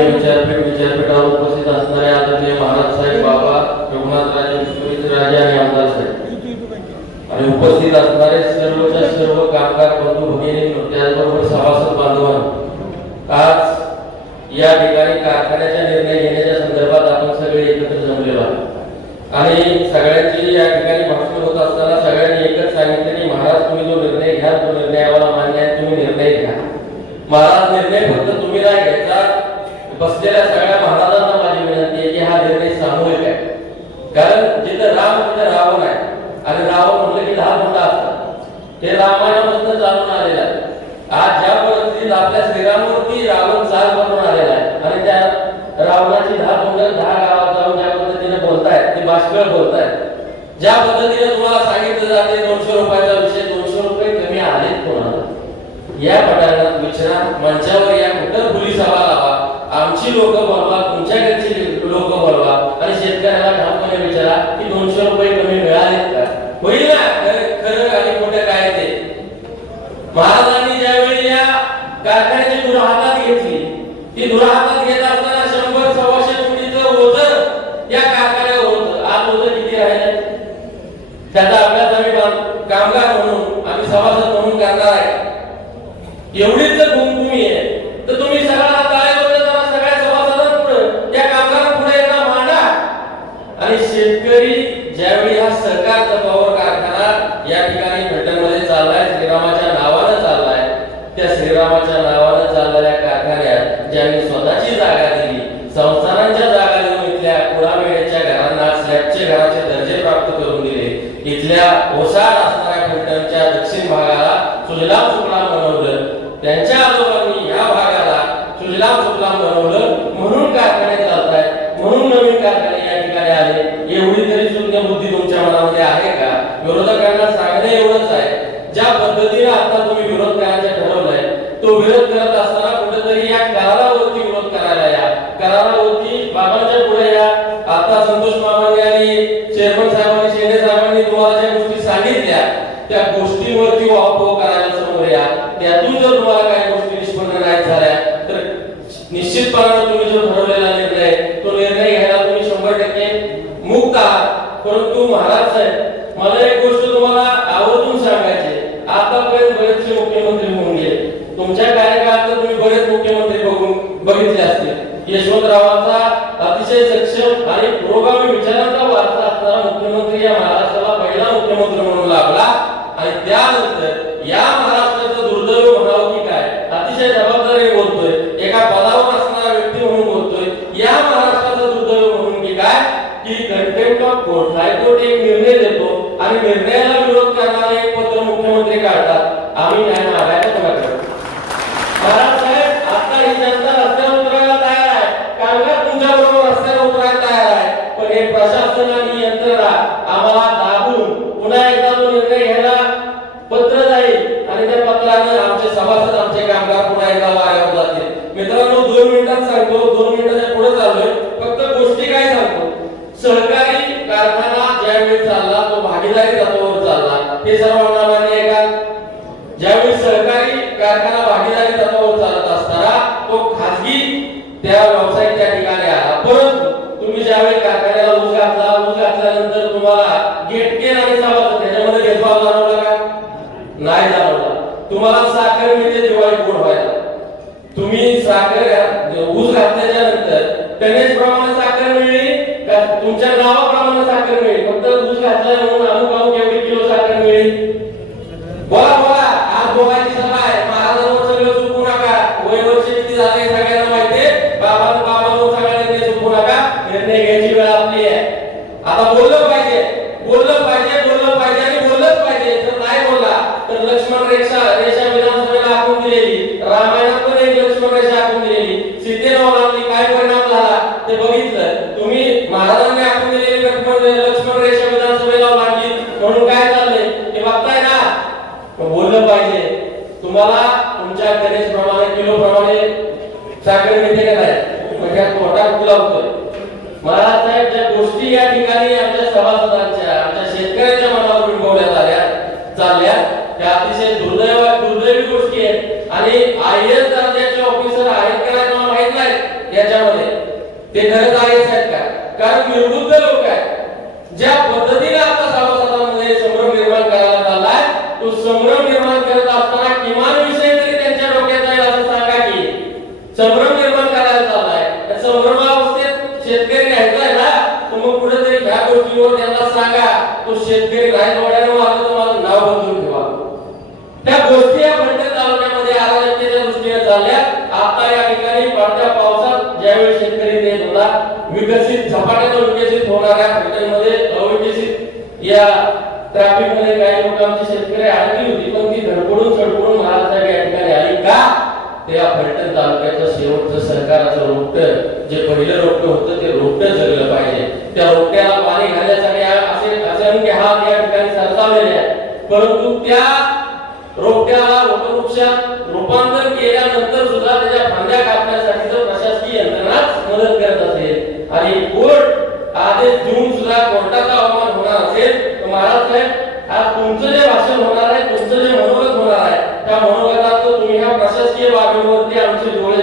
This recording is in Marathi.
माननीय विद्यापीठावर उपस्थित असणारे आदरणीय महाराज साहेब बाबा रघुनाथराजे आणि आमदार साहेब आणि उपस्थित असणारे सर्व कामगार बंधू भगिनी त्याचबरोबर सभासद बांधवांनो, आज या ठिकाणी कारखान्याचा निर्णय घेण्याच्या संदर्भात आपण सगळे एकत्र जमलेलो आहोत आणि सगळ्यांची या ठिकाणी भाषण होत असताना सगळ्यांनी एकच सांगितलं की महाराज तुम्ही जो निर्णय घ्या तो निर्णय आम्हाला मान्य आहे, तुम्ही निर्णय घ्या महाराज. निर्णय फक्त तुम्ही नाही घ्यायचा, बसलेल्या सगळ्या महाराजांना माझी विनंती आहे की हा निर्णय सामूहिक आहे. कारण जिथं राम तिथं रावण आहे आणि रावण म्हटलं की 10 गुंड असतात. ते रामायणापासून चालून आलेलं आहे. आज ज्या परिस्थितीत आपल्या श्रीरामावरती रावण चाल करून आलेला आहे आणि त्या रावणाची 10 गुंड 10 गावात जाऊन ज्या पद्धतीने बोलतायत ते बाष्कळ बोलतायत. ज्या पद्धतीने तुम्हाला सांगितलं जाते 200 रुपयाचा विषय, 200 रुपये कमी आलेत कोणाला या पटांगणात विचारा, मंचावर या कुठं खुली सभा लावा, आमची लोक बोलवा, तुमच्याकडची लोक बोलवा आणि शेतकऱ्याला ठामपणे विचारा की 200 रुपये कमी मिळालेत का? होईल ना खरं आणि खोटं काय ते. महाराजांनी ज्यावेळी या कारखान्याची धुरा हातात घेतली, ती धुरा हातात घेत असताना 100-125 कोटीचं ओझं या कारखान्यावर होतं. आज ओझं किती राहिलं त्याचा अभ्यास आम्ही कामगार म्हणून आम्ही सभासद म्हणून करणार आहे. एवढीच जर भूमिका आहे तर तुम्ही सगळ्यांना टाळ्या वाजवत जरा सगळ्या सभासदांपुढे या कामगारांपुढे एकदा मांडा. आणि शेतकरी ज्यावेळी हा सहकार पॉवर कारखाना या ठिकाणी ब्रिटनमध्ये चाललाय, श्रीरामाच्या नावानं चाललाय, त्या श्रीरामाच्या नावानं चाललेल्या कारखान्यात ज्यांनी स्वतःची जागा दिली, संस्थानांच्या जागा देऊन इथल्या कुळामेळ्याच्या घरांना स्लॅबचे घराचे दर्जे प्राप्त करून दिले, इथल्या ओसाड असणाऱ्या ब्रिटनच्या दक्षिण भागाला सुजलाम सुफलाम बनवलं, त्यांच्या आजोबांनी या भागाला सुजलाम सुफलाम बनवलं म्हणून कारखाने चालतायत, म्हणून नवीन कारखाने या ठिकाणी आले. एवढी तरी शून्य बुद्धी तुमच्या मनामध्ये आहे का? विरोधकांना सांगणे एवढंच आहे, ज्या पद्धतीने आता तुम्ही विरोध करायचं ठरवलंय तो विरोध करत असताना कुठेतरी या करारावरती विरोध करायला या, करारावरती बाबांच्या पुढे या. आता संतोष मामांनी आणि चेअरमन साहेबांनी, शेंडे साहेबांनी तुम्हाला ज्या गोष्टी सांगितल्या त्या गोष्टीवरती वापो करायला समोर या. त्यातून जर तुम्हाला काही गोष्टी निष्पन्न नाही झाल्या तर निश्चितपणे तुम्ही जो ठरवलेला निर्णय तो निर्णय घ्यायला तुम्ही 100% मुक्त आहात. परंतु महाराज साहेब, मला एक गोष्ट तुम्हाला आवर्जून सांगायची, आतापर्यंत बरेचसे मुख्यमंत्री होऊन गेले, तुमच्या कार्यकाळात तुम्ही बरेच मुख्यमंत्री बघितले असतील. यशवंतरावांचा अतिशय सक्षम आणि पुरोगामी विचारांचा वारसा असणारा मुख्यमंत्री या महाराष्ट्राला पहिला मुख्यमंत्री म्हणून लाभला आणि त्यानंतर या महाराष्ट्राचं दुर्दैव म्हणावं की काय, अतिशय जबाबदारी बोलतोय, एका पदावर असणारा व्यक्ती म्हणून बोलतोय, या महाराष्ट्राचं दुर्दैव म्हणून की काय की कंटेम्प्ट ऑफ कोर्ट, हायकोर्ट एक निर्णय देतो आणि निर्णयाला विरोध करणारे एक पत्र मुख्यमंत्री काढतात. आम्ही न्याय मागायला तुमच्याकडे महाराज साहेब, आता ही जनता रस्त्यावर उतरायला तयार आहे, कामगार तुमच्या बरोबर रस्त्यावर उतरायला तयार आहे, पण हे प्रशासन आणि यंत्रणा आम्हाला दाबून पुन्हा एकदा तो निर्णय घ्यायला पत्र जाईल आणि त्या पत्राने आमचे सभासद, आमचे कामगार पुन्हा एकदा वाऱ्यावर जातील. मित्रांनो, 2 मिनिटात सांगतो, 2 मिनिटाच्या पुढे चाललोय, फक्त गोष्टी काय सांगतो. सहकारी कारखाना ज्यावेळी चालला तो भागीदारी तत्वावर चालला, हे सर्वांना मान्य आहे का? ज्यावेळी सहकारी कारखाना भागीदारी तत्वावर चालत असताना तो खाजगी त्या व्यवसाय त्या ठिकाणी आला. परंतु तुम्ही ज्यावेळी कारखान्याला ऊस घातल्यानंतर तुम्हाला गेटकेन आणि सभासद त्याच्यामध्ये भेदभाव जाणवला का? नाही जाणवला. तुम्हाला साखर मिळते दिवाळी गोड व्हायला, तुम्ही साखर ऊस घातल्याच्या नंतर टनेज प्रमाणे साखर मिळली का तुमच्या नावाप्रमाणे साखर मिळेल? फक्त ऊस घातला म्हणून अमुक एवढी किलो साखर मिळेल? बोला बोला, आज बोलायची सभा आहे. महाराजांवर सगळं चुकू नका. वय वर्ष किती झाले सगळ्यांना माहिती आहे. बाबांवर सगळ्यांना ते चुकू नका. निर्णय घ्यायची वेळ आपली आहे. आता बोललं पाहिजे आणि बोललंच पाहिजे. जर नाही बोलला तर लक्ष्मण रेषा विधानसभेला आखून दिलेली, रामायणात पण एक लक्ष्मण रेषा आखून दिलेली, सीतेला ओलांडली, काय परिणाम झाला ते बघितलं तुम्ही. महाराजांनी आखून दिलेली लक्ष्मण रेषा विधानसभेला ओलांडली म्हणून काय चाललंय ते बघताय ना. बोललं पाहिजे. तुम्हाला तुमच्या गणेश प्रमाणे किलो प्रमाणे साखर मिळते का नाही? म्हणजे तोटा कुठला होतोय? महाराज साहेब, ज्या गोष्टी या ठिकाणी आमच्या सभासदांच्या, आमच्या शेतकऱ्यांच्या मनावर बिंबवल्या चालल्या त्या अतिशय दुर्दैवी गोष्टी आहेत. आणि IAS दर्जाचे ऑफिसर आहेत का नाही मला माहित नाही, याच्यामध्ये ते घरदारीच आहेत का? कारण निर्बुद्ध लोक आहेत. ज्या पद्धतीने आता सभासदांमध्ये संभ्रम निर्माण करायला चाललाय, तो संभ्रम निर्माण करत असताना किमान विषय तरी त्यांच्या डोक्यात जाईल असं सांगा की संभ्रम निर्माण करायला चाललाय. त्या संभ्रमावस्थेत शेतकरी घ्यायचा आहे ना, तर मग कुठेतरी ह्या गोष्टीवर त्यांना सांगा तो शेतकरी नाही डोळ्यानं मारलं तर माझं नाव बदलून ठेवा. त्या गोष्टी या फलटण तालुक्यामध्ये अराजकतेच्या दृष्टीने चालल्या. आता या ठिकाणी पडत्या पावसात ज्यावेळी शेतकरी देत होता, विकसित झपाट्याने विकसित होणाऱ्या फलटणमध्ये अविकसित या ट्रॅफिक मध्ये काही लोकांची शेतकरी अडकली होती, पण ती धडपडून सडपडून महाराष्ट्राच्या या ठिकाणी आली का? त्या फलटण तालुक्याचं शेवटचं सरकाराचं रोपटं, जे पहिलं रोपटं होतं ते रोपटं जगलं पाहिजे. त्या रोपट्याला पाणी घालण्यासाठी असे असंख्य हात या ठिकाणी सरसावलेले आहेत, परंतु त्या रोपट्याला वटवृक्षात रूपांतर केल्यानंतर सुद्धा त्याच्या फांद्या कापण्यासाठी जर प्रशासकीय यंत्रणाच मदत करत असेल आणि कोर्ट आदेश देऊन सुद्धा कोर्टाचा अवमान होणार असेल, तर महाराज साहेब आज तुमचं जे भाषण होणार आहे, तुमचं जे मनोगत होणार आहे, त्या मनोगतात तुम्ही ह्या प्रशासकीय बाबींवरती आमचे डोळे